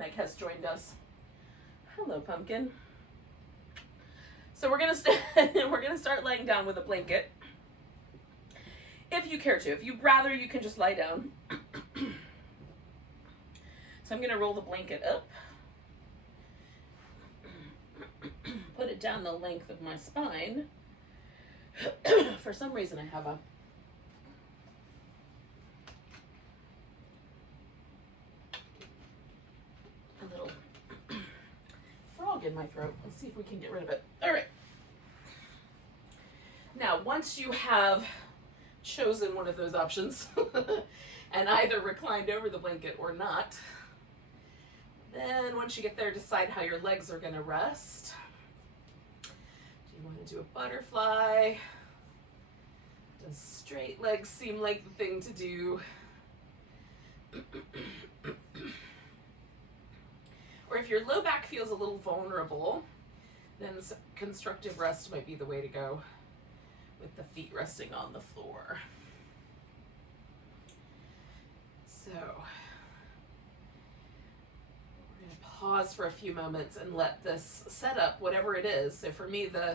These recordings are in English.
Meg has joined us. Hello, pumpkin. So we're gonna start laying down with a blanket. If you care to. If you'd rather, you can just lie down. So I'm gonna roll the blanket up. Put it down the length of my spine. For some reason I have a little frog in my throat. Let's see if we can get rid of it. All right. Now, once you have chosen one of those options and either reclined over the blanket or not, then once you get there, decide how your legs are going to rest. Do you want to do a butterfly? Does straight legs seem like the thing to do? Or if your low back feels a little vulnerable, then constructive rest might be the way to go, with the feet resting on the floor. So we're going to pause for a few moments and let this set up, whatever it is. So for me, the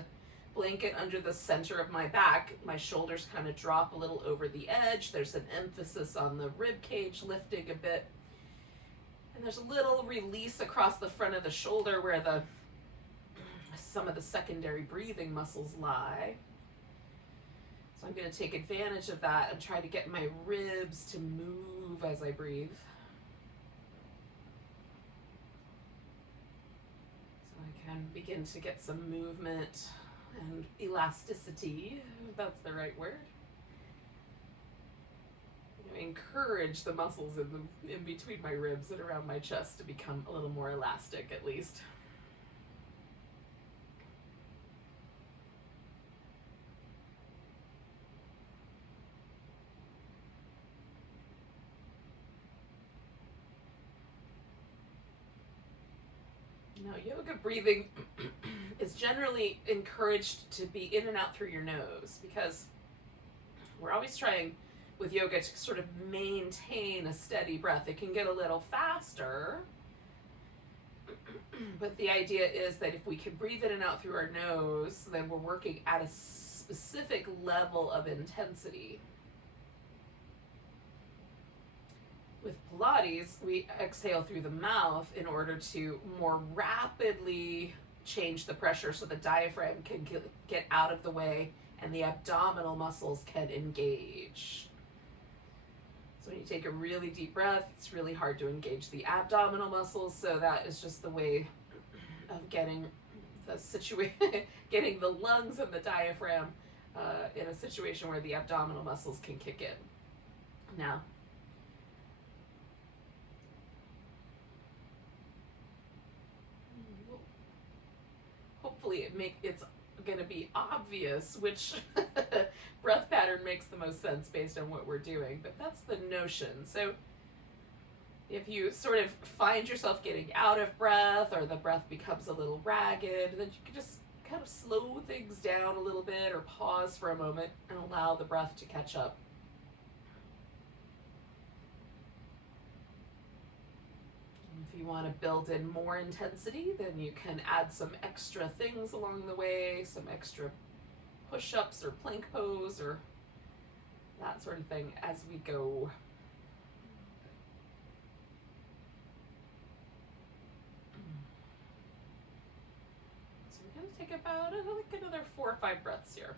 blanket under the center of my back, my shoulders kind of drop a little over the edge. There's an emphasis on the rib cage lifting a bit. And there's a little release across the front of the shoulder where some of the secondary breathing muscles lie. So I'm going to take advantage of that and try to get my ribs to move as I breathe. So I can begin to get some movement and elasticity, if that's the right word. Encourage the muscles in between my ribs and around my chest to become a little more elastic, at least. Now, yoga breathing is generally encouraged to be in and out through your nose, because we're always trying with yoga to sort of maintain a steady breath. It can get a little faster, but the idea is that if we can breathe in and out through our nose, then we're working at a specific level of intensity. With Pilates, we exhale through the mouth in order to more rapidly change the pressure so the diaphragm can get out of the way and the abdominal muscles can engage. So when you take a really deep breath, it's really hard to engage the abdominal muscles, so that is just the way of getting getting the lungs and the diaphragm in a situation where the abdominal muscles can kick in. Now, hopefully it's going to be obvious which breath pattern makes the most sense based on what we're doing, but that's the notion. So if you sort of find yourself getting out of breath, or the breath becomes a little ragged, then you can just kind of slow things down a little bit or pause for a moment and allow the breath to catch up. If you want to build in more intensity, then you can add some extra things along the way, some extra push-ups or plank pose or that sort of thing as we go. So we're going to take about another 4 or 5 breaths here.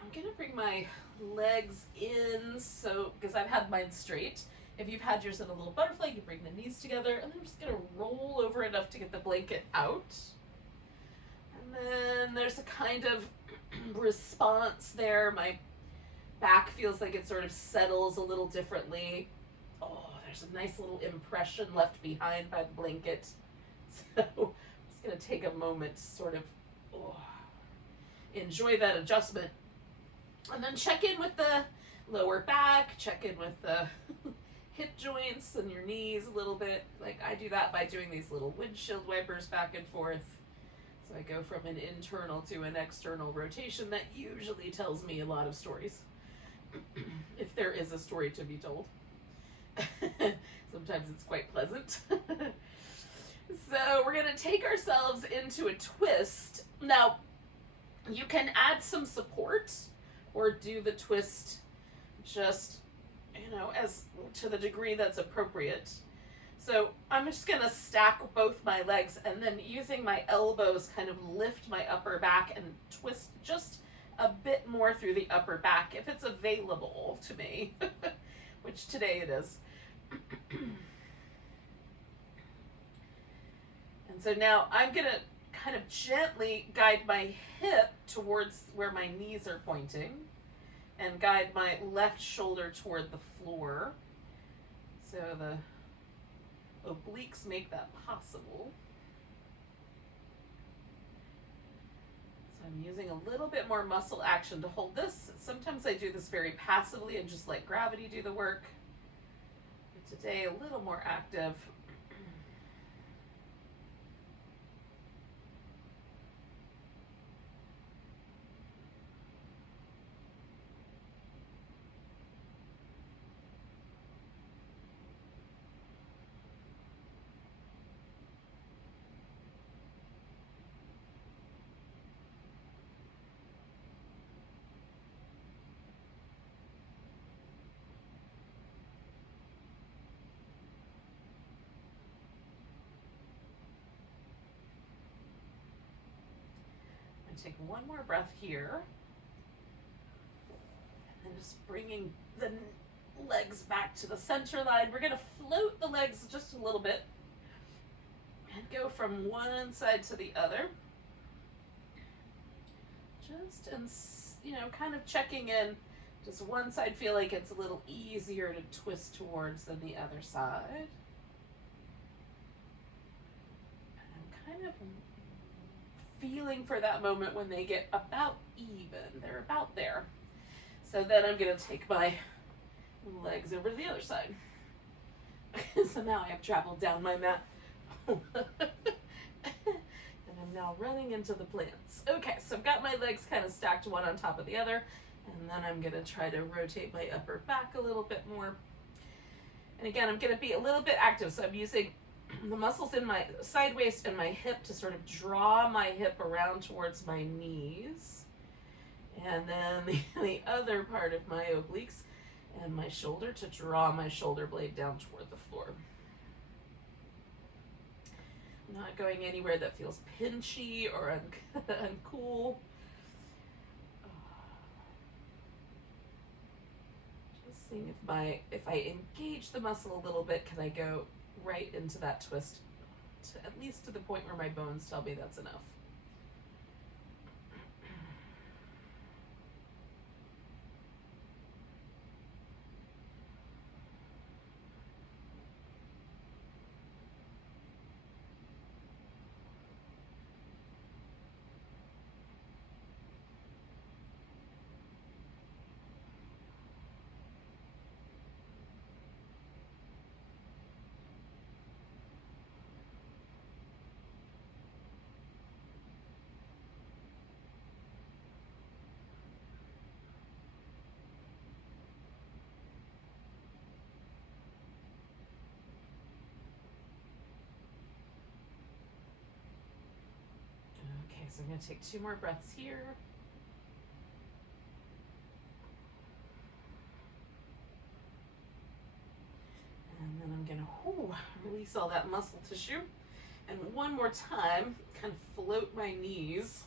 I'm going to bring my legs in, so because I've had mine straight. If you've had yours in a little butterfly, you bring the knees together, and I'm just going to roll over enough to get the blanket out. And then there's a kind of response there. My back feels like it sort of settles a little differently. Oh, there's a nice little impression left behind by the blanket. So I'm just going to take a moment to sort of enjoy that adjustment. And then check in with the lower back, check in with the hip joints and your knees a little bit. Like I do that by doing these little windshield wipers back and forth. So I go from an internal to an external rotation that usually tells me a lot of stories. If there is a story to be told. Sometimes it's quite pleasant. So we're going to take ourselves into a twist. Now, you can add some support or do the twist just, as to the degree that's appropriate. So I'm just going to stack both my legs and then using my elbows kind of lift my upper back and twist just a bit more through the upper back if it's available to me, which today it is. And so now I'm going to kind of gently guide my hip towards where my knees are pointing and guide my left shoulder toward the floor. So the obliques make that possible. So I'm using a little bit more muscle action to hold this. Sometimes I do this very passively and just let gravity do the work. But today, a little more active. Take one more breath here. And then just bringing the legs back to the center line. We're going to float the legs just a little bit and go from one side to the other. Just, kind of checking in. Does one side feel like it's a little easier to twist towards than the other side? And I'm kind of feeling for that moment when they get about even. They're about there. So then I'm going to take my legs over to the other side. So now I have traveled down my mat. And I'm now running into the plants. Okay, so I've got my legs kind of stacked one on top of the other. And then I'm going to try to rotate my upper back a little bit more. And again, I'm going to be a little bit active. So I'm using the muscles in my side waist and my hip to sort of draw my hip around towards my knees. And then the other part of my obliques and my shoulder to draw my shoulder blade down toward the floor. I'm not going anywhere that feels pinchy or uncool. Just seeing if I engage the muscle a little bit, can I go right into that twist, at least to the point where my bones tell me that's enough. Okay, so I'm going to take 2 more breaths here. And then I'm going to release all that muscle tissue. And one more time, kind of float my knees.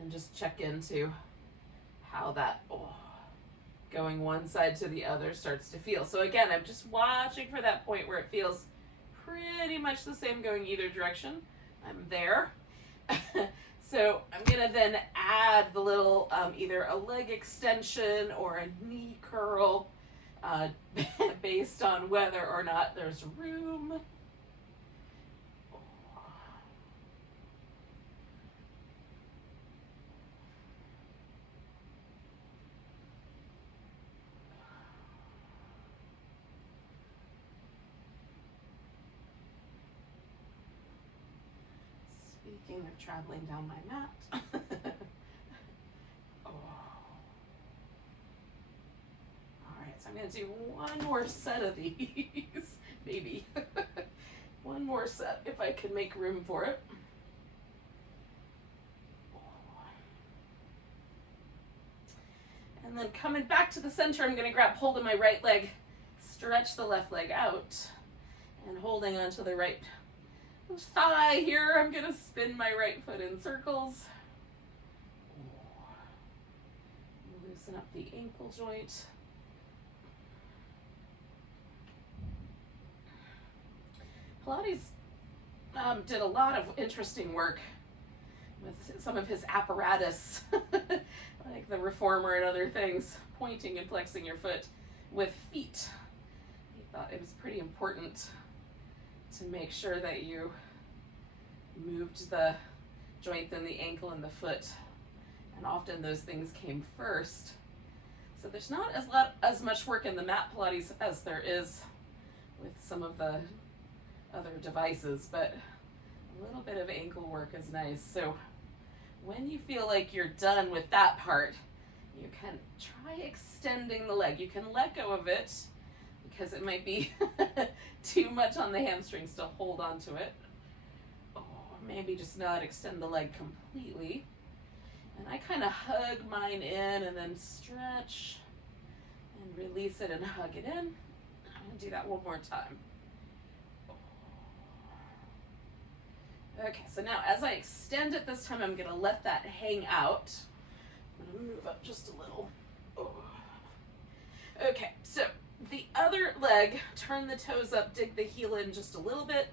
And just check into how that going one side to the other starts to feel. So again, I'm just watching for that point where it feels pretty much the same going either direction. I'm there. So I'm going to then add the little either a leg extension or a knee curl uh, based on whether or not there's room. Speaking of traveling down my mat. Oh. All right, so I'm going to do one more set of these, maybe. One more set if I can make room for it. And then coming back to the center, I'm going to grab hold of my right leg, stretch the left leg out, and holding onto the right thigh here, I'm going to spin my right foot in circles. Loosen up the ankle joint. Pilates did a lot of interesting work with some of his apparatus, like the reformer and other things, pointing and flexing your foot with feet. He thought it was pretty important to make sure that you moved the joint in the ankle and the foot, and often those things came first. So there's not as much work in the mat Pilates as there is with some of the other devices, but a little bit of ankle work is nice. So when you feel like you're done with that part, you can try extending the leg. You can let go of it because it might be too much on the hamstrings to hold on to it. Or maybe just not extend the leg completely. And I kind of hug mine in and then stretch and release it and hug it in. I'm going to do that one more time. Okay, so now as I extend it this time, I'm going to let that hang out. I'm going to move up just a little. Okay, so the other leg, turn the toes up, dig the heel in just a little bit.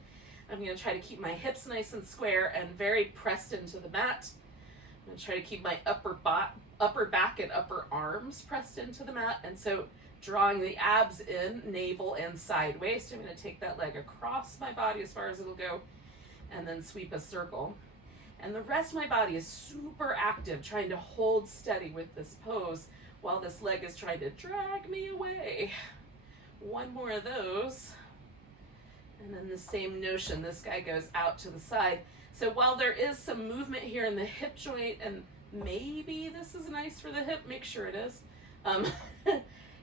I'm going to try to keep my hips nice and square and very pressed into the mat. I'm going to try to keep my upper back and upper arms pressed into the mat. And so drawing the abs in, navel and side waist. I'm going to take that leg across my body as far as it'll go and then sweep a circle. And the rest of my body is super active, trying to hold steady with this pose while this leg is trying to drag me away. One more of those. And then the same notion, this guy goes out to the side. So while there is some movement here in the hip joint, and maybe this is nice for the hip, make sure it is.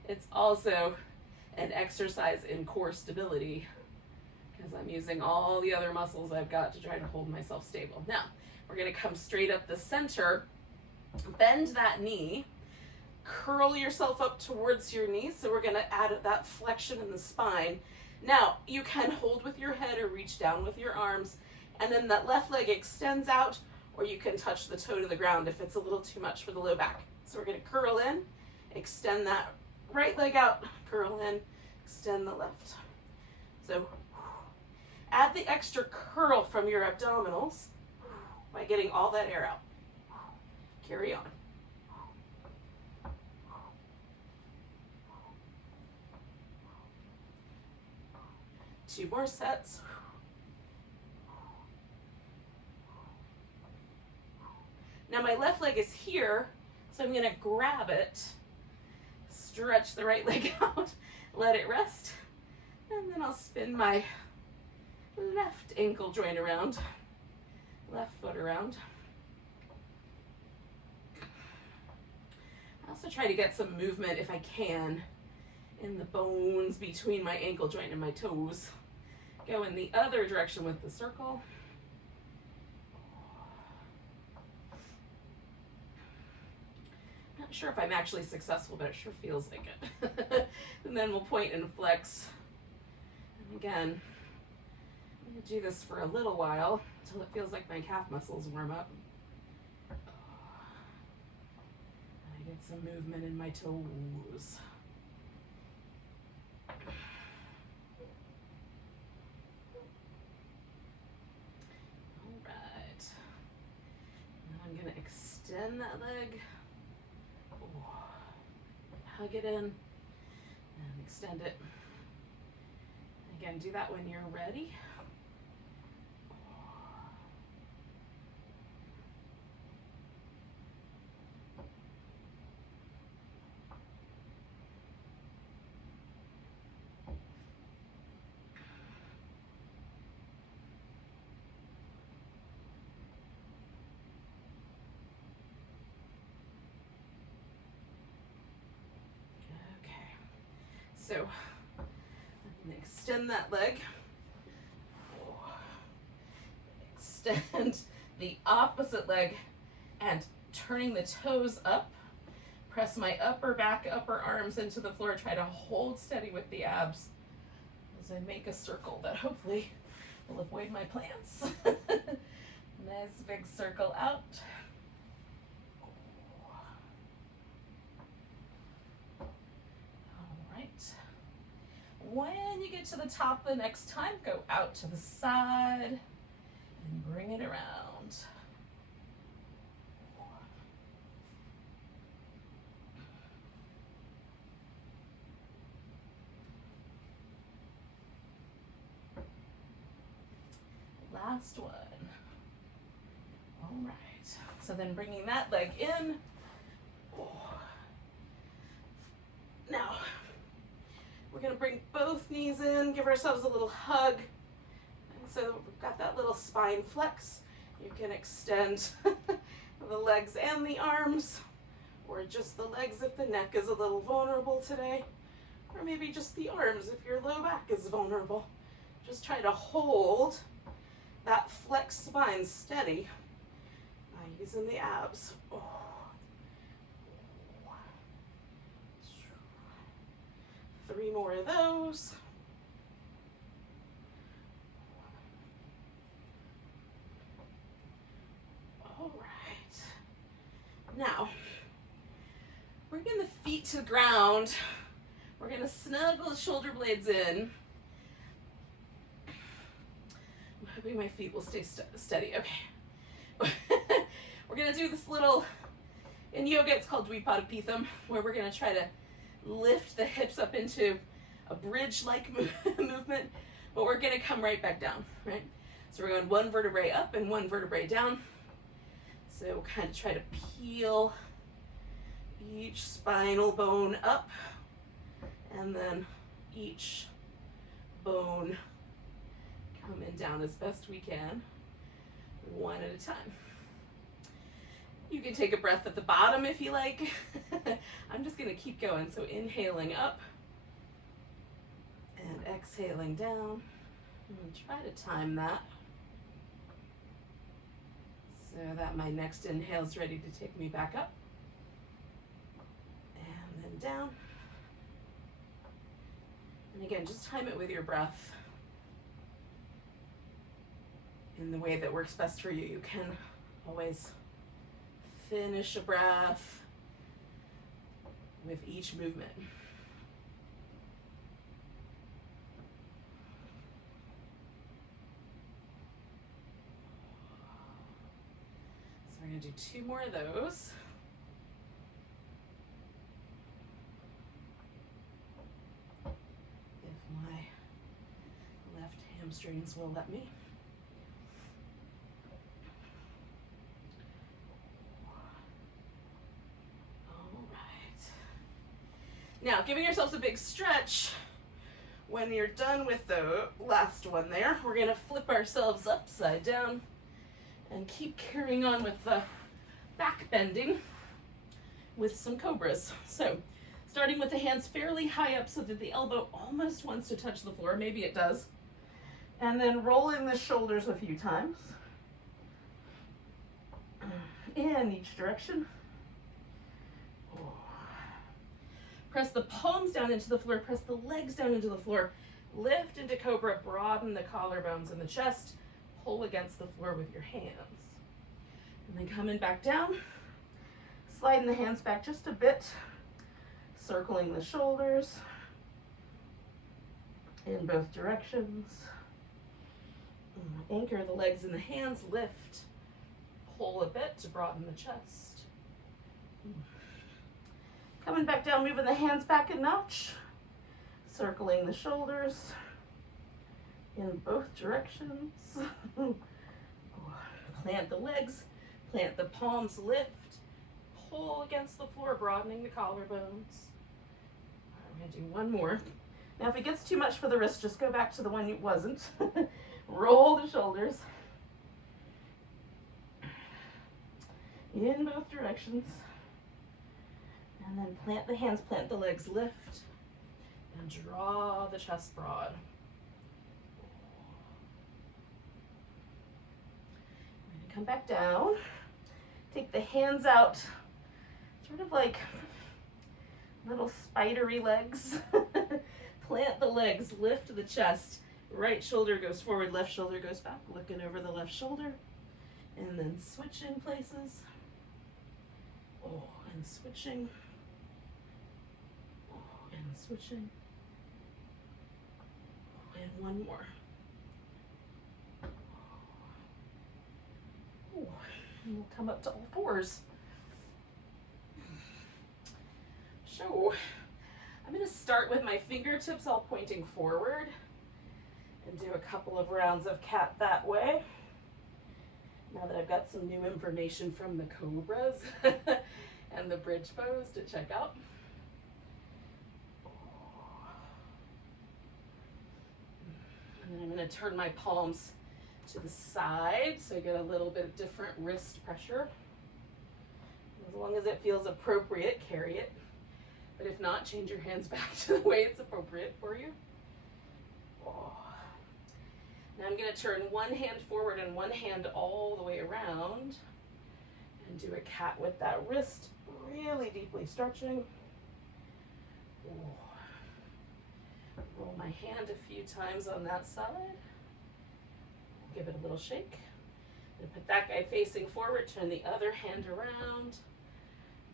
It's also an exercise in core stability because I'm using all the other muscles I've got to try to hold myself stable. Now, we're going to come straight up the center, bend that knee, curl yourself up towards your knee. So we're going to add that flexion in the spine. Now, you can hold with your head or reach down with your arms, and then that left leg extends out, or you can touch the toe to the ground if it's a little too much for the low back. So we're going to curl in, extend that right leg out, curl in, extend the left. So add the extra curl from your abdominals by getting all that air out. Carry on. Two more sets. Now my left leg is here, so I'm going to grab it, stretch the right leg out, let it rest, and then I'll spin my left ankle joint around, left foot around. I also try to get some movement, if I can, in the bones between my ankle joint and my toes. Go in the other direction with the circle. Not sure if I'm actually successful, but it sure feels like it. And then we'll point and flex. And again, I'm going to do this for a little while until it feels like my calf muscles warm up. And I get some movement in my toes. I'm going to extend that leg, hug it in, and Extend it. Again, do that when you're ready. So I'm going to extend that leg. Extend the opposite leg and turning the toes up. Press my upper back, upper arms into the floor. Try to hold steady with the abs as I make a circle that hopefully will avoid my plants. Nice big circle out. When you get to the top the next time, go out to the side and bring it around. Last one. All right. So then bringing that leg in. Now, we're going to bring both knees in, give ourselves a little hug. And so we've got that little spine flex. You can extend the legs and the arms, or just the legs if the neck is a little vulnerable today, or maybe just the arms if your low back is vulnerable. Just try to hold that flexed spine steady by using the abs. Oh. 3 more of those. All right. Now, bringing the feet to the ground, we're going to snuggle the shoulder blades in. I'm hoping my feet will stay steady. Okay. We're going to do this little, in yoga it's called Dvipadipitham, where we're going to try to lift the hips up into a bridge-like movement, but we're going to come right back down, right? So we're going 1 vertebrae up and 1 vertebrae down. So we'll kind of try to peel each spinal bone up, and then each bone coming down as best we can, one at a time. You can take a breath at the bottom if you like. I'm just going to keep going. So inhaling up and exhaling down. And try to time that so that my next inhale is ready to take me back up. And then down. And again, just time it with your breath in the way that works best for you. You can always finish a breath with each movement. So we're going to do 2 more of those. If my left hamstrings will let me. Now, giving yourselves a big stretch. When you're done with the last one there, we're going to flip ourselves upside down and keep carrying on with the back bending with some cobras. So, starting with the hands fairly high up so that the elbow almost wants to touch the floor. Maybe it does. And then rolling the shoulders a few times in each direction. Press the palms down into the floor, press the legs down into the floor, lift into cobra, broaden the collarbones and the chest, pull against the floor with your hands. And then coming back down, sliding the hands back just a bit, circling the shoulders in both directions. Anchor the legs in the hands, lift, pull a bit to broaden the chest. Coming back down, moving the hands back a notch. circling the shoulders in both directions. Plant the legs, plant the palms, lift, pull against the floor, broadening the collarbones. I'm gonna do one more. Now if it gets too much for the wrist, just go back to the one it wasn't. Roll the shoulders in both directions. And then plant the hands, plant the legs, lift, and draw the chest broad. I'm gonna come back down. Take the hands out, sort of like little spidery legs. Plant the legs, lift the chest. Right shoulder goes forward, left shoulder goes back, looking over the left shoulder. And then switching places. Oh, and switching. Oh, and switching. Oh, and one more. Oh, and we'll come up to all fours. So, I'm going to start with my fingertips all pointing forward and do a couple of rounds of cat that way. Now that I've got some new information from the cobras and the bridge pose to check out. And then I'm going to turn my palms to the side so I get a little bit of different wrist pressure. As long as it feels appropriate, carry it. But if not, change your hands back to the way it's appropriate for you. Oh. Now I'm going to turn one hand forward and one hand all the way around and do a cat with that wrist, really deeply stretching. Oh. Roll my hand a few times on that side. Give it a little shake. And put that guy facing forward, turn the other hand around.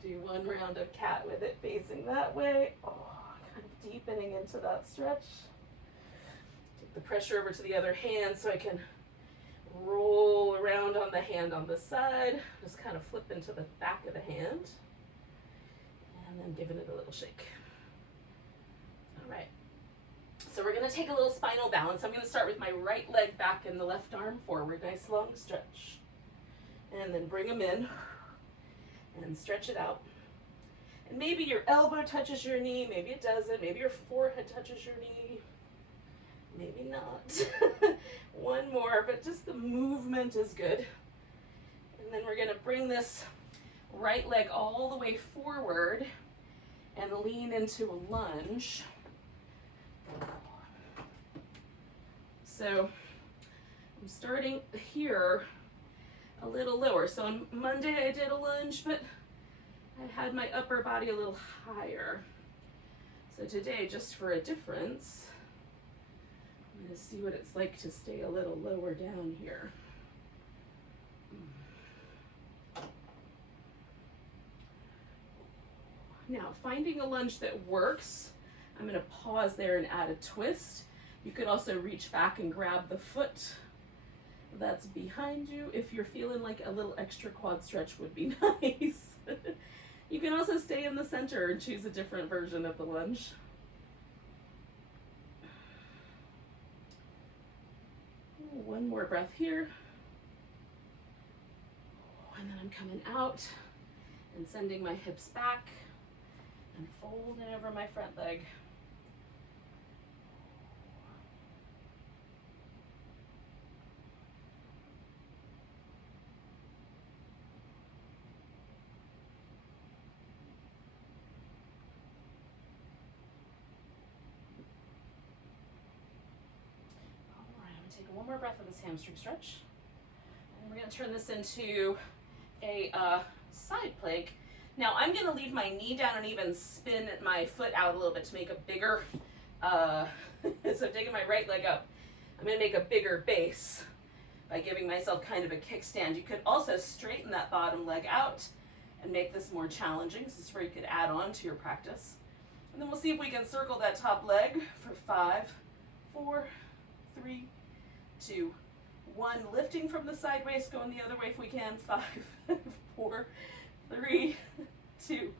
Do one round of cat with it facing that way. Oh, kind of deepening into that stretch. Take the pressure over to the other hand so I can roll around on the hand on the side. Just kind of flip into the back of the hand. And then giving it a little shake. All right. So we're going to take a little spinal balance. I'm going to start with my right leg back and the left arm forward. Nice long stretch. And then bring them in. And stretch it out. And maybe your elbow touches your knee, maybe it doesn't, maybe your forehead touches your knee, maybe not. One more, but just the movement is good. And then we're gonna bring this right leg all the way forward and lean into a lunge. So I'm starting here a little lower. So on Monday I did a lunge, but I had my upper body a little higher. So today, just for a difference, I'm going to see what it's like to stay a little lower down here. Now, finding a lunge that works, I'm going to pause there and add a twist. You could also reach back and grab the foot that's behind you if you're feeling like a little extra quad stretch would be nice. You can also stay in the center and choose a different version of the lunge. One more breath here. And then I'm coming out and sending my hips back and folding over my front leg. One more breath of this hamstring stretch. And we're going to turn this into a side plank. Now I'm going to leave my knee down and even spin my foot out a little bit to make a bigger, so I'm taking my right leg up. I'm going to make a bigger base by giving myself kind of a kickstand. You could also straighten that bottom leg out and make this more challenging. This is where you could add on to your practice. And then we'll see if we can circle that top leg for 5, 4, 3, 2, 1. Lifting from the side waist, going the other way if we can. 5, 4, 3, 2,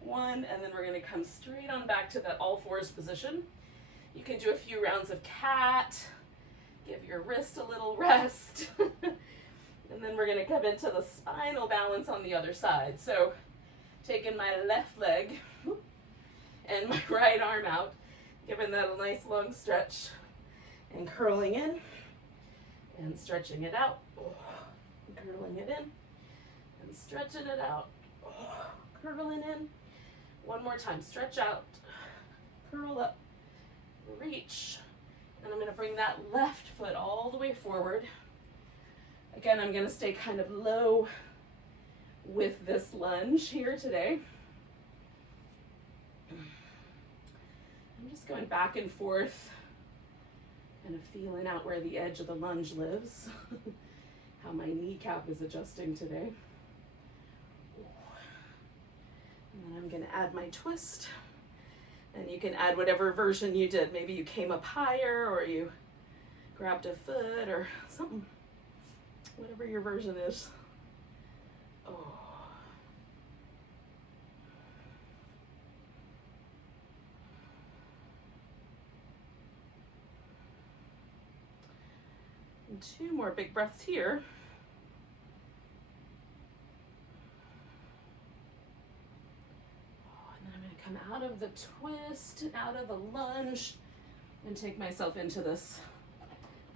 1. And then we're going to come straight on back to that all fours position. You can do a few rounds of cat, give your wrist a little rest, and then we're gonna come into the spinal balance on the other side. So taking my left leg and my right arm out, giving that a nice long stretch, and curling in and stretching it out, curling it in and stretching it out, curling in. One more time, stretch out, curl up, reach, and I'm going to bring that left foot all the way forward. Again, I'm going to stay kind of low with this lunge here today. I'm just going back and forth, kind of feeling out where the edge of the lunge lives, how my kneecap is adjusting today. And then I'm going to add my twist. And you can add whatever version you did. Maybe you came up higher, or you grabbed a foot or something. Whatever your version is. Oh. And 2 more big breaths here. Come out of the twist, out of the lunge, and take myself into this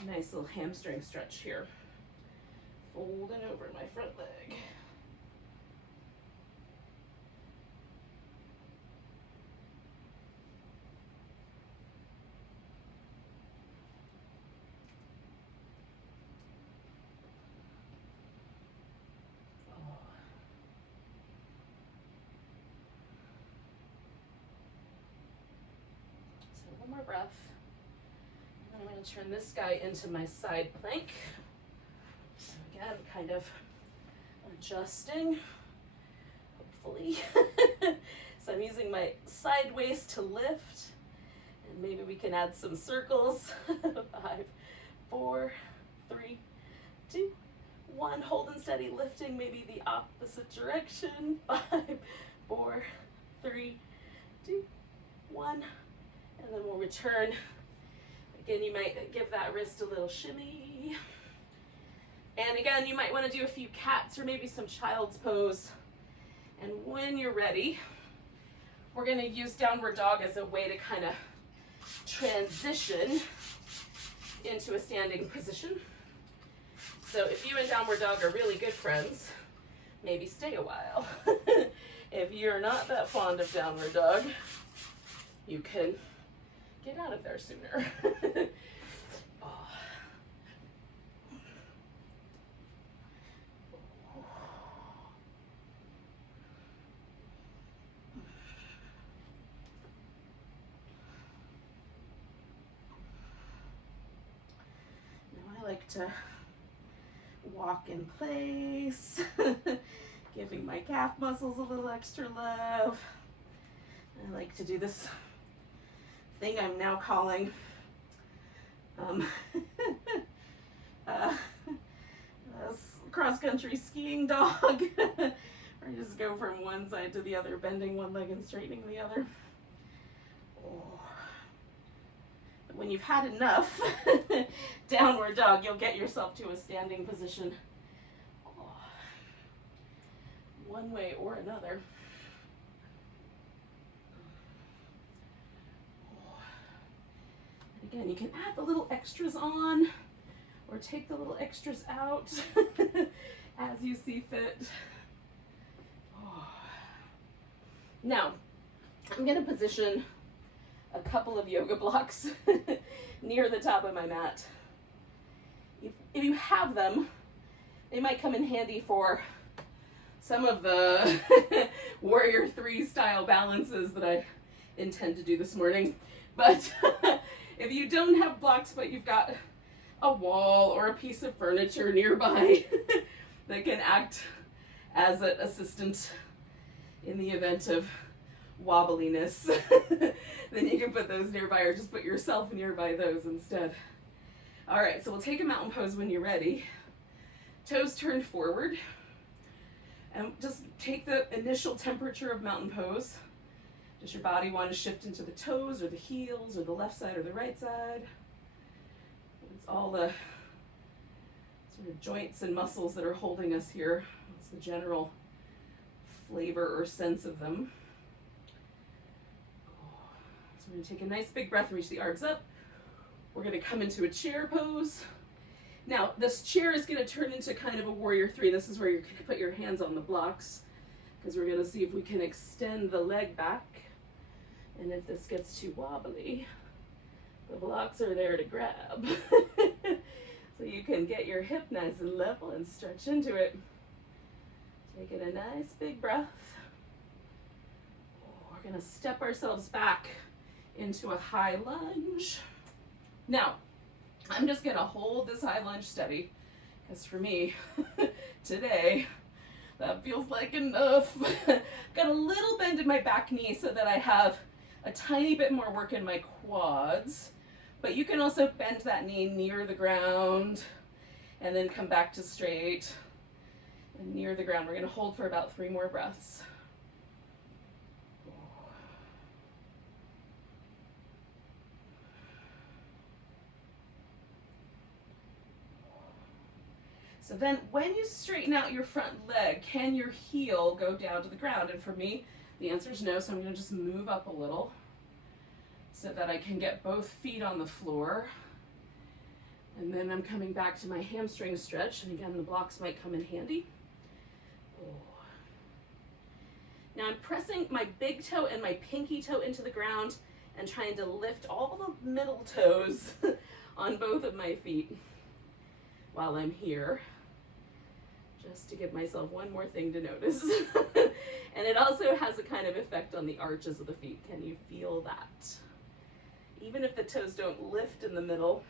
nice little hamstring stretch here. Folding over my front leg. One more breath. And then I'm going to turn this guy into my side plank. So again, kind of adjusting, hopefully. So I'm using my side waist to lift, and maybe we can add some circles. 5, 4, 3, 2, 1. Hold and steady, lifting maybe the opposite direction. 5, 4, 3, 2, 1. And then we'll return. Again, you might give that wrist a little shimmy. And again, you might want to do a few cats or maybe some child's pose. And when you're ready, we're going to use downward dog as a way to kind of transition into a standing position. So if you and downward dog are really good friends, maybe stay a while. If you're not that fond of downward dog, you can get out of there sooner. Oh. Now I like to walk in place, giving my calf muscles a little extra love. I like to do this thing I'm now calling cross-country skiing dog. Or just go from one side to the other, bending one leg and straightening the other. Oh. But when you've had enough downward dog, you'll get yourself to a standing position. Oh. One way or another. Again, you can add the little extras on or take the little extras out as you see fit. Oh. Now, I'm going to position a couple of yoga blocks near the top of my mat. If you have them, they might come in handy for some of the Warrior 3 style balances that I intend to do this morning. But if you don't have blocks, but you've got a wall or a piece of furniture nearby that can act as an assistant in the event of wobbliness, then you can put those nearby, or just put yourself nearby those instead. All right, so we'll take a mountain pose when you're ready. Toes turned forward. And just take the initial temperature of mountain pose Does your body want to shift into the toes or the heels or the left side or the right side? It's all the sort of joints and muscles that are holding us here. It's the general flavor or sense of them. So we're going to take a nice big breath, reach the arms up. We're going to come into a chair pose. Now, this chair is going to turn into kind of a warrior three. This is where you're going to put your hands on the blocks, because we're going to see if we can extend the leg back. And if this gets too wobbly, the blocks are there to grab. So you can get your hip nice and level and stretch into it. Taking a nice big breath. We're going to step ourselves back into a high lunge. Now, I'm just going to hold this high lunge steady, because for me, today, that feels like enough. Got a little bend in my back knee so that I have a tiny bit more work in my quads, but you can also bend that knee near the ground and then come back to straight and near the ground. We're going to hold for about 3 more breaths. So then when you straighten out your front leg, can your heel go down to the ground? And for me, the answer is no, so I'm going to just move up a little so that I can get both feet on the floor. And then I'm coming back to my hamstring stretch, and again, the blocks might come in handy. Now I'm pressing my big toe and my pinky toe into the ground and trying to lift all the middle toes on both of my feet while I'm here, just to give myself one more thing to notice. And it also has a kind of effect on the arches of the feet. Can you feel that? Even if the toes don't lift in the middle,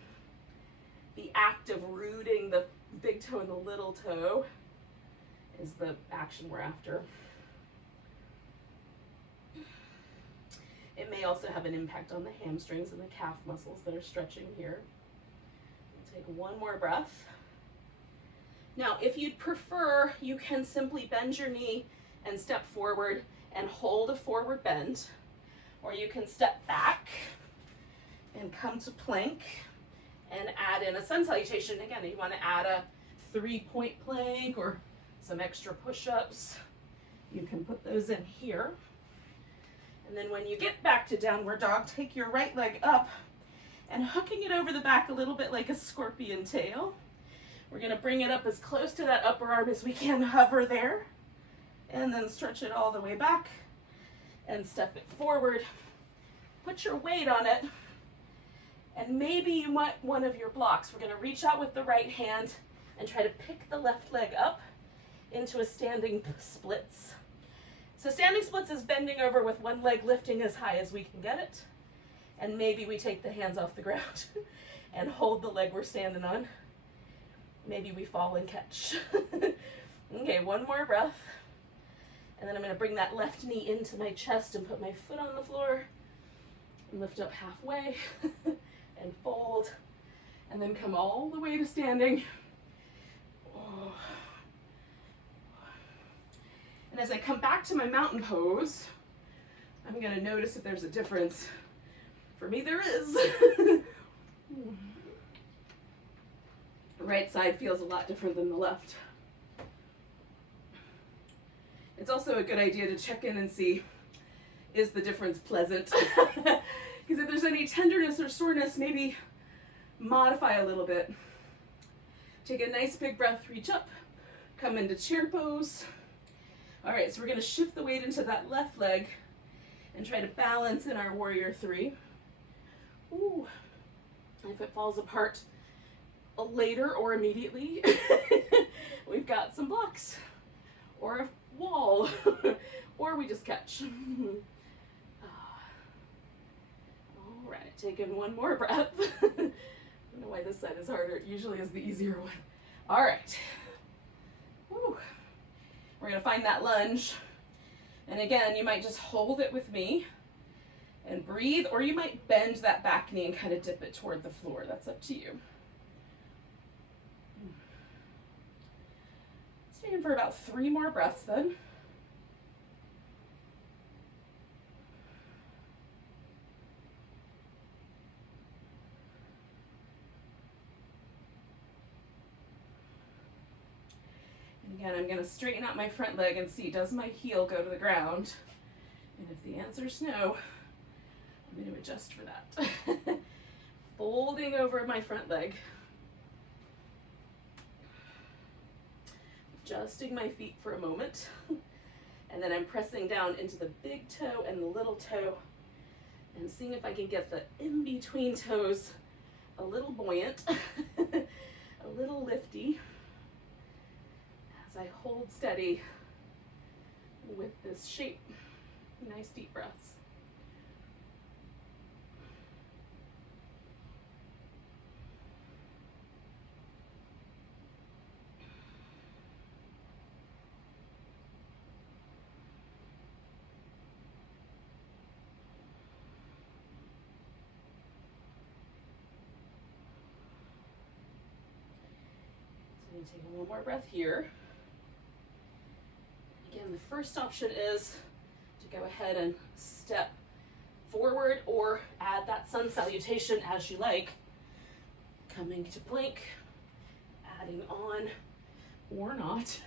the act of rooting the big toe and the little toe is the action we're after. It may also have an impact on the hamstrings and the calf muscles that are stretching here. We'll take one more breath. Now, if you'd prefer, you can simply bend your knee and step forward and hold a forward bend, or you can step back and come to plank and add in a sun salutation. Again, if you want to add a 3-point plank or some extra push-ups, you can put those in here. And then when you get back to downward dog, take your right leg up and hooking it over the back a little bit like a scorpion tail. We're going to bring it up as close to that upper arm as we can, hover there, and then stretch it all the way back and step it forward. Put your weight on it, and maybe you want one of your blocks. We're going to reach out with the right hand and try to pick the left leg up into a standing splits. So standing splits is bending over with one leg lifting as high as we can get it, and maybe we take the hands off the ground and hold the leg we're standing on. Maybe we fall and catch. Okay, one more breath. And then I'm going to bring that left knee into my chest and put my foot on the floor and lift up halfway and fold, and then come all the way to standing. And as I come back to my mountain pose, I'm going to notice if there's a difference. For me, there is. The right side feels a lot different than the left. It's also a good idea to check in and see, is the difference pleasant? Because if there's any tenderness or soreness, maybe modify a little bit. Take a nice big breath, reach up, come into chair pose. All right, so we're going to shift the weight into that left leg and try to balance in our warrior three. Ooh. If it falls apart later or immediately, we've got some blocks or a wall, or we just catch. All right, take in one more breath. I don't know why this side is harder. It usually is the easier one. All right. Woo. We're going to find that lunge. And again, you might just hold it with me and breathe, or you might bend that back knee and kind of dip it toward the floor. That's up to you. Stay in for about 3 more breaths then. Again, I'm going to straighten out my front leg and see, does my heel go to the ground? And if the answer is no, I'm going to adjust for that. Folding over my front leg. Adjusting my feet for a moment. And then I'm pressing down into the big toe and the little toe and seeing if I can get the in-between toes a little buoyant, a little lifty as I hold steady with this shape. Nice deep breaths. Take one more breath here. Again, the first option is to go ahead and step forward or add that sun salutation as you like. Coming to plank, adding on or not.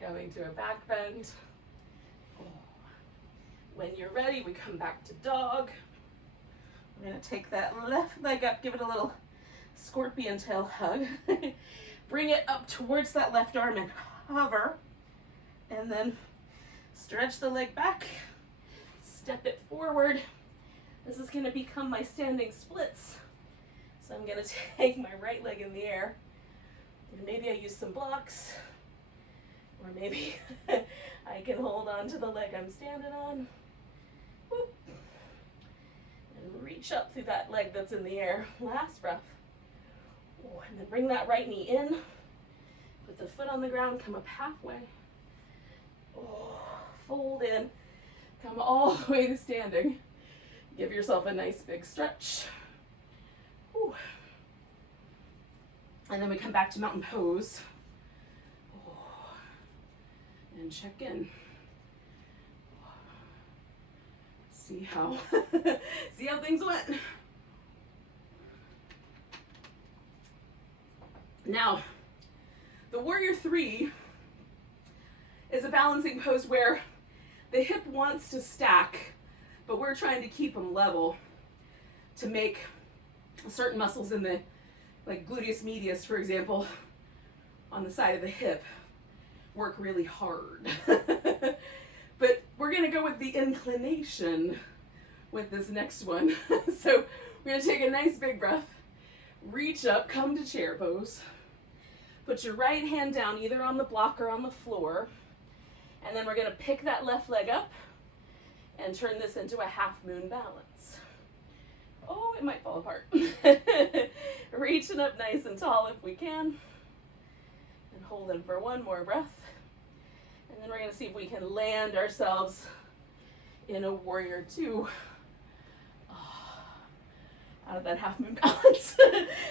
Going to a back bend. When you're ready, we come back to dog. We're going to take that left leg up, give it a little scorpion tail hug. Bring it up towards that left arm and hover. And then stretch the leg back. Step it forward. This is going to become my standing splits. So I'm going to take my right leg in the air. And maybe I use some blocks. Or maybe I can hold on to the leg I'm standing on. Whoop. And reach up through that leg that's in the air. Last breath. And then bring that right knee in. Put the foot on the ground, come up halfway. Fold in, come all the way to standing. Give yourself a nice big stretch. And then we come back to mountain pose. And check in. See how things went. Now, the warrior three is a balancing pose where the hip wants to stack, but we're trying to keep them level to make certain muscles in the, like gluteus medius, for example, on the side of the hip, work really hard. But we're gonna go with the inclination with this next one. So we're gonna take a nice big breath, reach up, come to chair pose. Put your right hand down either on the block or on the floor. And then we're going to pick that left leg up and turn this into a half moon balance. Oh, it might fall apart. Reaching up nice and tall if we can. And holding for one more breath. And then we're going to see if we can land ourselves in a warrior two. Out of that half moon balance.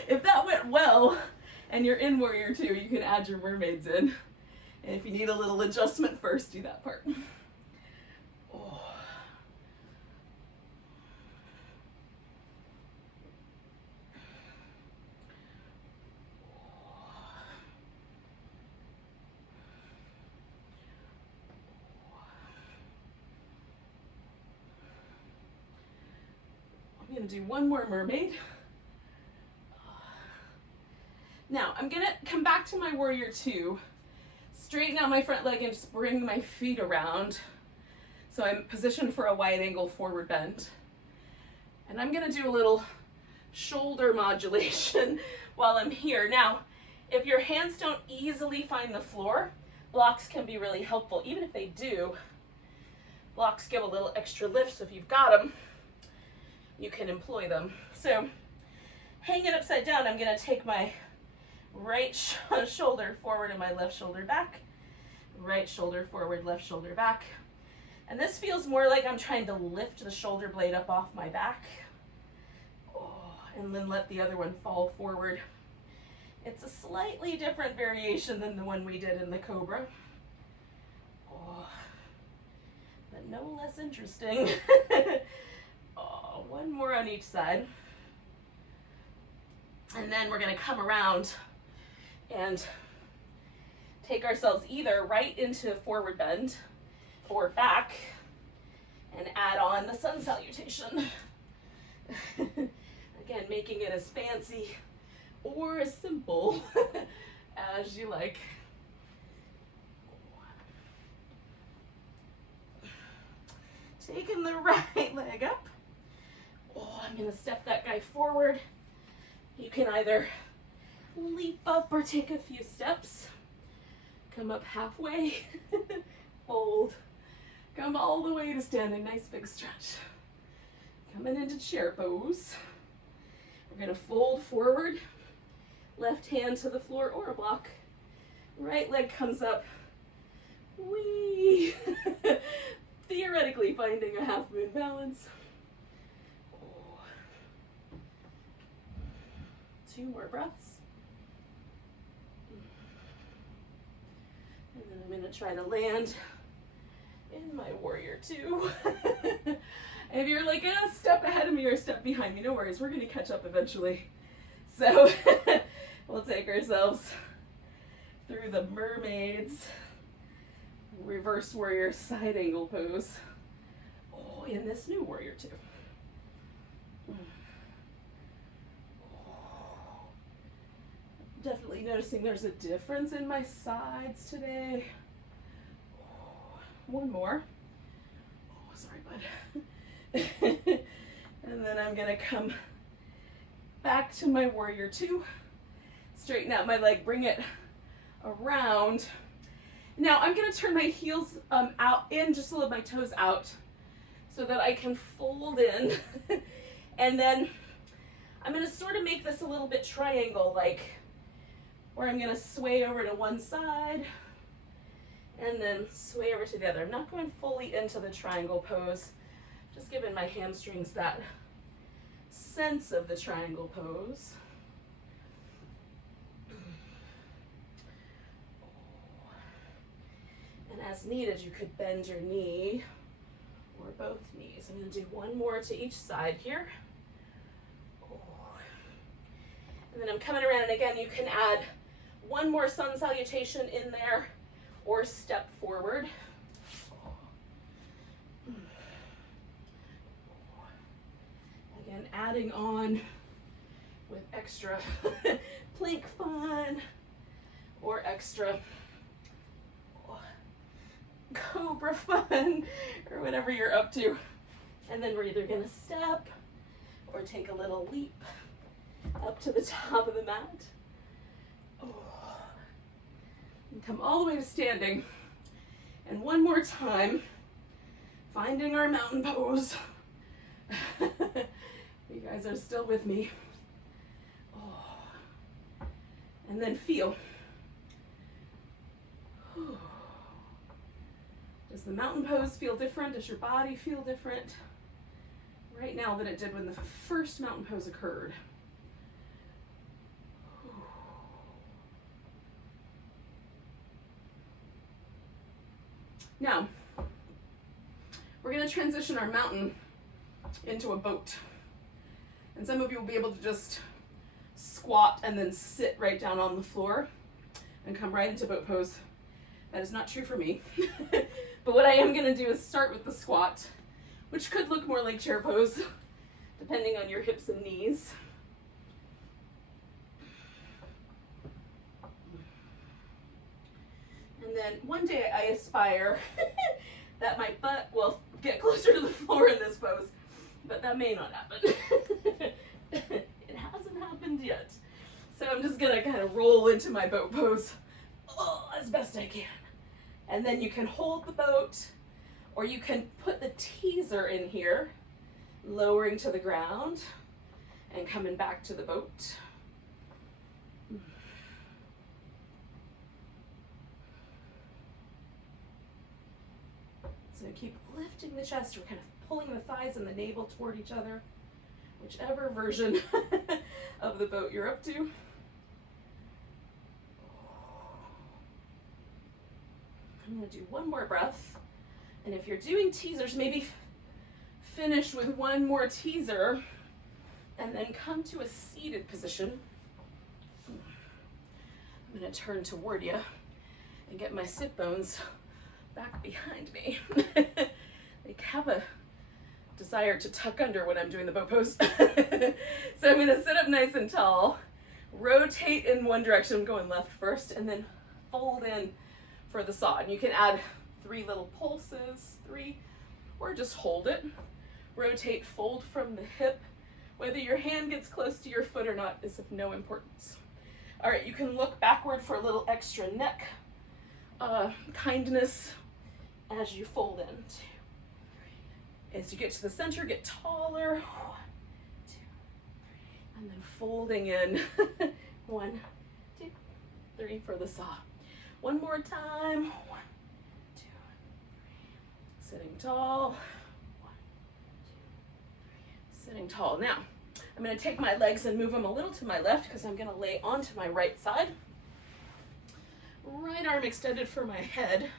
If that went well, and you're in warrior two, you can add your mermaids in. And if you need a little adjustment first, do that part. I'm gonna do one more mermaid. Now, I'm gonna come back to my warrior two, straighten out my front leg and just bring my feet around. So I'm positioned for a wide angle forward bend. And I'm gonna do a little shoulder modulation while I'm here. Now, if your hands don't easily find the floor, blocks can be really helpful. Even if they do, blocks give a little extra lift, so if you've got them, you can employ them. So, hanging upside down, I'm gonna take my right shoulder forward and my left shoulder back. Right shoulder forward, left shoulder back. And this feels more like I'm trying to lift the shoulder blade up off my back. And then let the other one fall forward. It's a slightly different variation than the one we did in the Cobra. But no less interesting. One more on each side. And then we're gonna come around and take ourselves either right into forward bend or back and add on the sun salutation. Again, making it as fancy or as simple as you like. Taking the right leg up. Oh, I'm gonna step that guy forward. You can either leap up or take a few steps. Come up halfway, fold. Come all the way to standing, nice big stretch. Coming into chair pose. We're gonna fold forward, left hand to the floor or a block. Right leg comes up, whee! Theoretically finding a half moon balance. Oh. 2 more breaths. And then I'm gonna try to land in my warrior 2. If you're like a step ahead of me or a step behind me, no worries, we're gonna catch up eventually. So we'll take ourselves through the mermaids, reverse warrior side angle pose. Oh, in this new warrior 2. Definitely noticing there's a difference in my sides today. One more. Oh, sorry, bud. And then I'm gonna come back to my warrior 2. Straighten out my leg, bring it around. Now I'm gonna turn my heels out in, just a little, my toes out, so that I can fold in. And then I'm gonna sort of make this a little bit triangle-like, where I'm gonna sway over to one side and then sway over to the other. I'm not going fully into the triangle pose, just giving my hamstrings that sense of the triangle pose. And as needed, you could bend your knee or both knees. I'm gonna do one more to each side here. And then I'm coming around, and again, you can add one more sun salutation in there or step forward. Again, adding on with extra plank fun or extra cobra fun or whatever you're up to. And then we're either gonna step or take a little leap up to the top of the mat. And come all the way to standing. And one more time, finding our mountain pose. You guys are still with me. And then feel. Does the mountain pose feel different? Does your body feel different right now than it did when the first mountain pose occurred? Now, we're going to transition our mountain into a boat. And some of you will be able to just squat and then sit right down on the floor and come right into boat pose. That is not true for me. But what I am going to do is start with the squat, which could look more like chair pose, depending on your hips and knees. And then one day I aspire that my butt will get closer to the floor in this pose, but that may not happen. It hasn't happened yet. So I'm just gonna kind of roll into my boat pose as best I can. And then you can hold the boat, or you can put the teaser in here, lowering to the ground and coming back to the boat. So keep lifting the chest. We're kind of pulling the thighs and the navel toward each other, whichever version of the boat you're up to. I'm going to do one more breath. And if you're doing teasers, maybe finish with one more teaser and then come to a seated position. I'm going to turn toward you. and get my sit bones back behind me. They have a desire to tuck under when I'm doing the bow pose. So I'm going to sit up nice and tall, rotate in one direction, I'm going left first, and then fold in for the saw. And you can add 3 little pulses, 3, or just hold it. Rotate, fold from the hip. Whether your hand gets close to your foot or not is of no importance. All right, you can look backward for a little extra neck kindness as you fold in. 2, 3. As you get to the center, get taller. 1, 2, 3. And then folding in. 1, 2, 3 for the saw. One more time. 1, 2, 3. Sitting tall. 1, 2, 3. Sitting tall. Now, I'm going to take my legs and move them a little to my left because I'm going to lay onto my right side. Right arm extended for my head.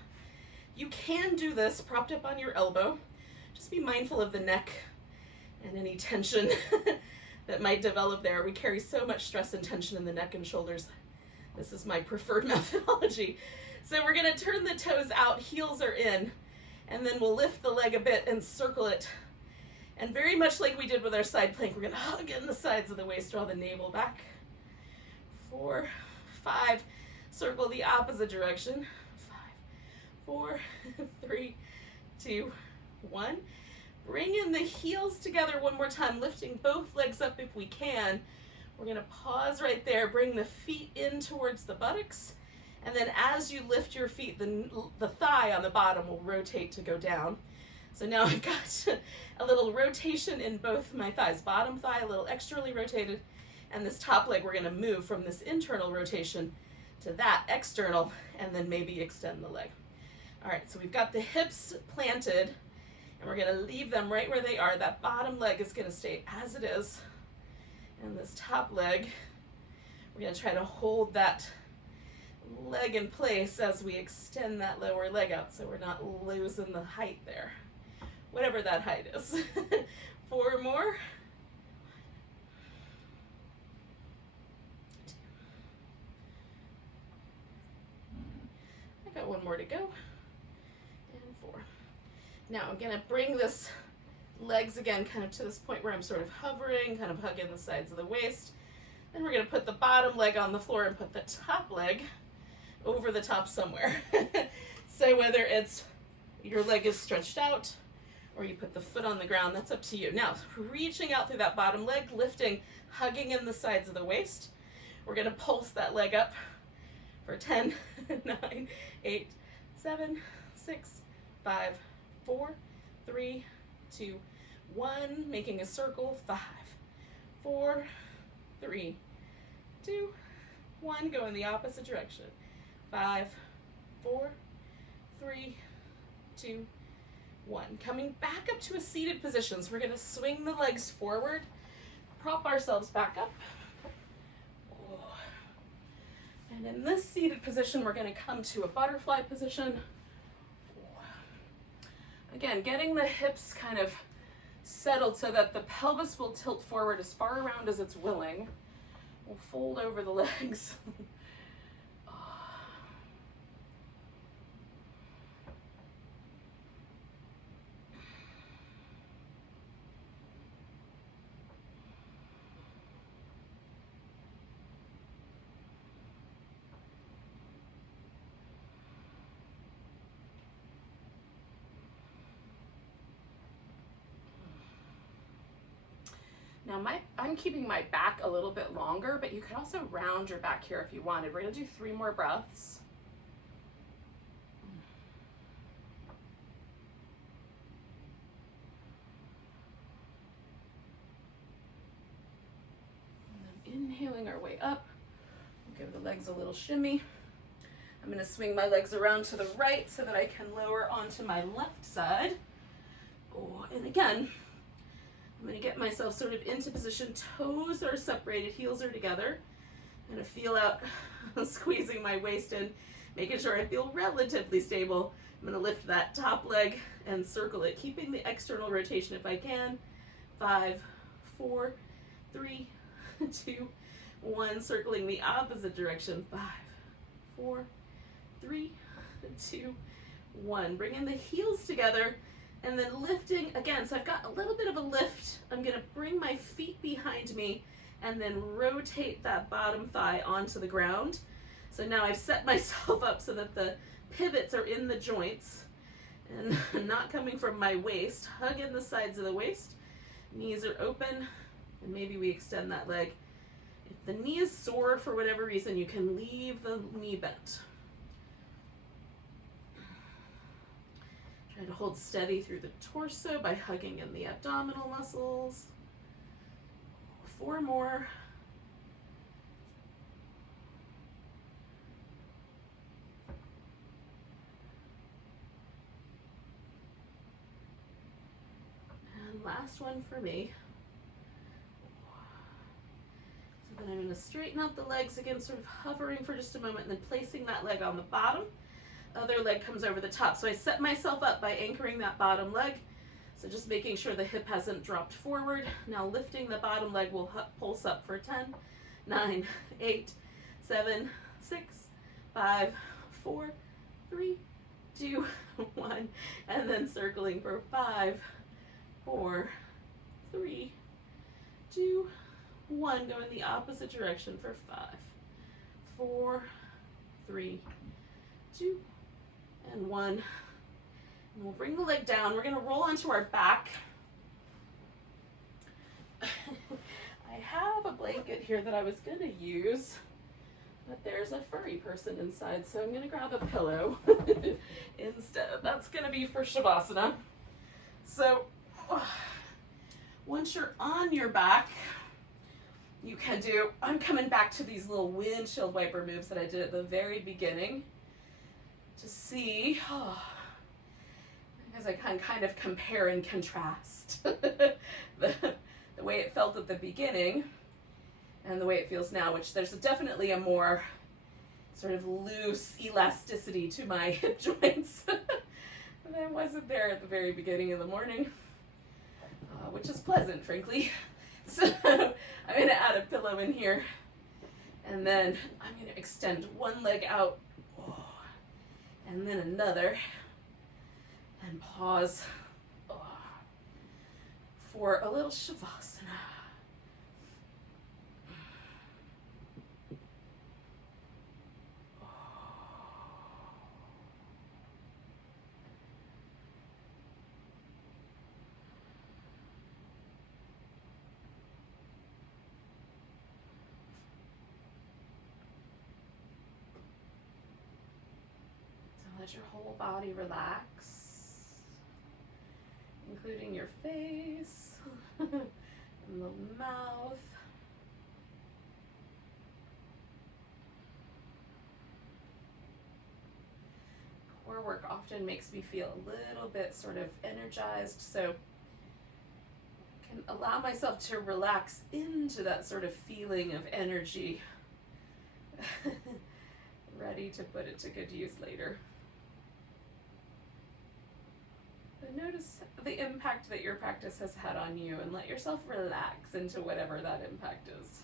You can do this propped up on your elbow. Just be mindful of the neck and any tension that might develop there. We carry so much stress and tension in the neck and shoulders. This is my preferred methodology. So we're going to turn the toes out, heels are in, and then we'll lift the leg a bit and circle it. And very much like we did with our side plank, we're going to hug in the sides of the waist, draw the navel back. 4, 5, circle the opposite direction. 5, 4, 3, 2, 1. Bring in the heels together one more time, lifting both legs up if we can. We're going to pause right there, bring the feet in towards the buttocks, and then as you lift your feet, the thigh on the bottom will rotate to go down. So now I've got a little rotation in both my thighs, bottom thigh a little externally rotated, and this top leg we're going to move from this internal rotation to that external, and then maybe extend the leg. All right, so we've got the hips planted, and we're going to leave them right where they are. That bottom leg is going to stay as it is. And this top leg, we're going to try to hold that leg in place as we extend that lower leg out so we're not losing the height there, whatever that height is. 4 more. 2. I got 1 more to go. And 4. Now I'm going to bring this legs again kind of to this point where I'm sort of hovering, kind of hugging the sides of the waist. Then we're going to put the bottom leg on the floor and put the top leg over the top somewhere. So whether it's your leg is stretched out or you put the foot on the ground, that's up to you. Now, reaching out through that bottom leg, lifting, hugging in the sides of the waist. We're going to pulse that leg up for 10, 9, 8, 7, 6, 5, 4, 3, 2, 1, making a circle. 5, 4, 3, 2, 1, go in the opposite direction. 5, 4, 3, 2, 1. Coming back up to a seated position. So we're going to swing the legs forward, prop ourselves back up. And in this seated position, we're going to come to a butterfly position. Again, getting the hips kind of settled so that the pelvis will tilt forward as far around as it's willing. We'll fold over the legs. Now I'm keeping my back a little bit longer, but you could also round your back here if you wanted. We're going to do 3 more breaths. And then inhaling our way up. We'll give the legs a little shimmy. I'm going to swing my legs around to the right so that I can lower onto my left side. Oh, and again, I'm going to get myself sort of into position. Toes are separated, heels are together. I'm going to feel out, squeezing my waist in, making sure I feel relatively stable. I'm going to lift that top leg and circle it, keeping the external rotation if I can. 5, 4, 3, 2, 1, circling the opposite direction. 5, 4, 3, 2, 1. Bringing the heels together and then lifting again. So I've got a little bit of a lift. I'm gonna bring my feet behind me and then rotate that bottom thigh onto the ground. So now I've set myself up so that the pivots are in the joints and not coming from my waist. Hug in the sides of the waist. Knees are open, and maybe we extend that leg. If the knee is sore for whatever reason, you can leave the knee bent. Try to hold steady through the torso by hugging in the abdominal muscles. 4 more. And last one for me. So then I'm going to straighten out the legs again, sort of hovering for just a moment, and then placing that leg on the bottom. Other leg comes over the top. So I set myself up by anchoring that bottom leg. So just making sure the hip hasn't dropped forward. Now lifting the bottom leg will pulse up for 10, 9, 8, 7, 6, 5, 4, 3, 2, 1. And then circling for 5, 4, 3, 2, 1. Go in the opposite direction for 5, 4, 3, 2, and 1. And we'll bring the leg down. We're going to roll onto our back. I have a blanket here that I was going to use, but there's a furry person inside, so I'm going to grab a pillow instead. That's going to be for Shavasana. So once you're on your back, you can do, I'm coming back to these little windshield wiper moves that I did at the very beginning to see, because I can kind of compare and contrast the way it felt at the beginning and the way it feels now, which there's definitely a more sort of loose elasticity to my hip joints that wasn't there at the very beginning of the morning, which is pleasant, frankly. So I'm going to add a pillow in here, and then I'm going to extend one leg out, and then another, and pause for a little Shavasana. Let your whole body relax, including your face and the mouth. Core work often makes me feel a little bit sort of energized, so I can allow myself to relax into that sort of feeling of energy, ready to put it to good use later. Notice the impact that your practice has had on you, and let yourself relax into whatever that impact is.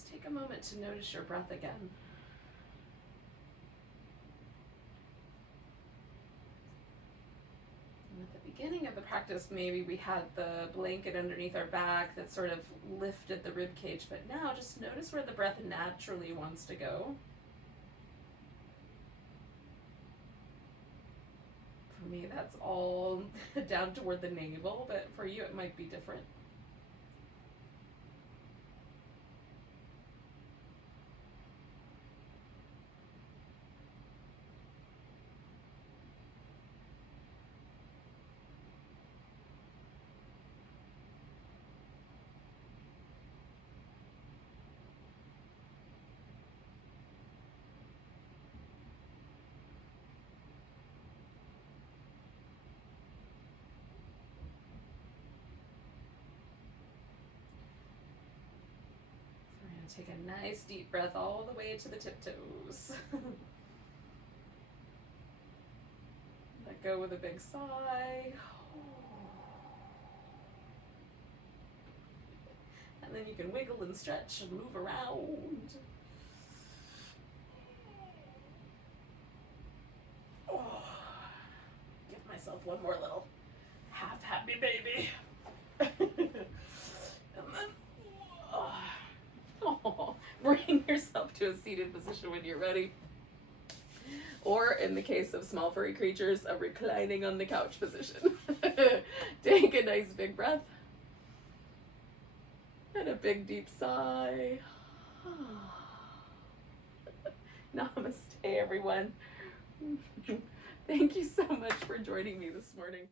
just take a moment to notice your breath again. At the beginning of the practice, maybe we had the blanket underneath our back that sort of lifted the rib cage, but now just notice where the breath naturally wants to go. For me, that's all down toward the navel, but for you it might be different. Take a nice deep breath all the way to the tiptoes. Let go with a big sigh. And then you can wiggle and stretch and move around. Oh. Give myself one more little half happy baby. And then bring yourself to a seated position when you're ready. Or in the case of small furry creatures, a reclining on the couch position. Take a nice big breath. And a big deep sigh. Namaste, everyone. Thank you so much for joining me this morning.